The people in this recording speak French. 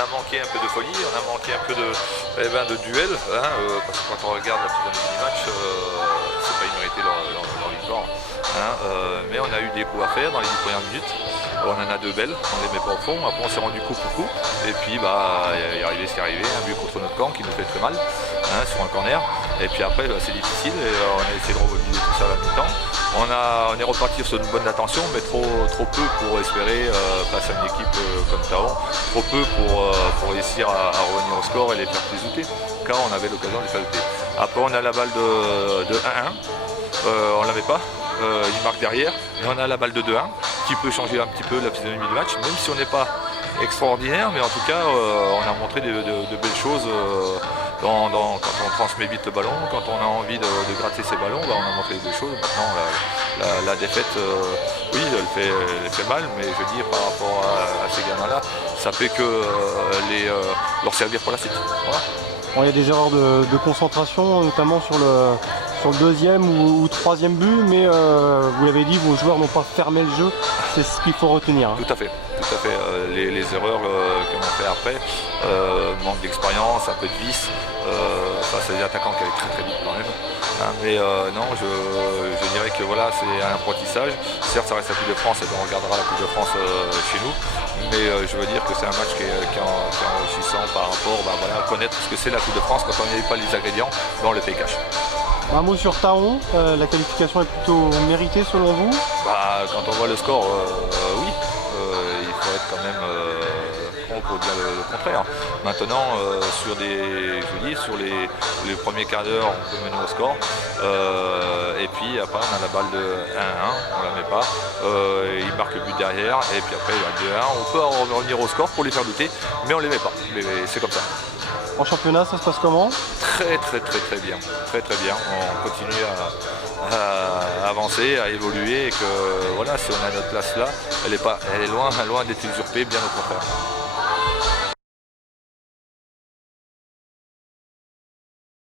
a manqué un peu de folie, on a manqué un peu de duel, hein, parce que quand on regarde la physionomie du match, c'est pas immérité leur victoire. Hein, mais on a eu des coups à faire dans les 10 premières minutes. On en a deux belles, on les met pas au fond. Après on s'est rendu coup pour coup. Et puis bah il est arrivé ce qui est arrivé, un but contre notre camp qui nous fait très mal, hein, sur un corner. Et puis après bah, c'est difficile et on a essayé de remobiliser tout ça à la mi-temps. On est reparti sur une bonne attention, mais trop peu pour espérer face à une équipe comme Taon, trop peu pour réussir à revenir au score et les faire plaisanter, car on avait l'occasion de les faire douter. Après on a la balle de 1-1, on ne l'avait pas. Il marque derrière et on a la balle de 2-1 qui peut changer un petit peu la physionomie du match, même si on n'est pas extraordinaire, mais en tout cas on a montré de belles choses quand on transmet vite le ballon, quand on a envie de gratter ses ballons, bah, on a montré des choses. Maintenant la défaite, oui elle fait mal, mais je veux dire par rapport à ces gamins-là, ça fait que leur servir pour la suite. Voilà. Bon, il y a des erreurs de concentration, notamment sur le deuxième ou troisième but, mais vous l'avez dit, vos joueurs n'ont pas fermé le jeu, c'est ce qu'il faut retenir. Hein. Tout à fait. Les erreurs que l'on fait après, manque d'expérience, un peu de vice, face à des attaquants qui allaient très vite quand même. Hein, mais non, je dirais que voilà, c'est un apprentissage. Certes, ça reste la Coupe de France et on regardera la Coupe de France chez nous. Mais je veux dire que c'est un match qui est enrichissant par rapport à connaître ce que c'est la Coupe de France quand on n'y avait pas les ingrédients dans le pays cash. Un mot sur Taon, la qualification est plutôt méritée selon vous? Quand on voit le score, oui, il faut être quand même prompt pour dire le contraire. Maintenant, sur les premiers quarts d'heure, on peut mener au score. Et puis après, on a la balle de 1-1, on la met pas. Il marque le but derrière, et puis après, il y a 2-1. On peut en revenir au score pour les faire douter, mais on les met pas. Mais c'est comme ça. En championnat, ça se passe comment? Très bien. Très bien. On continue à avancer, à évoluer et que voilà, si on a notre place là, elle est loin d'être usurpée, bien au contraire.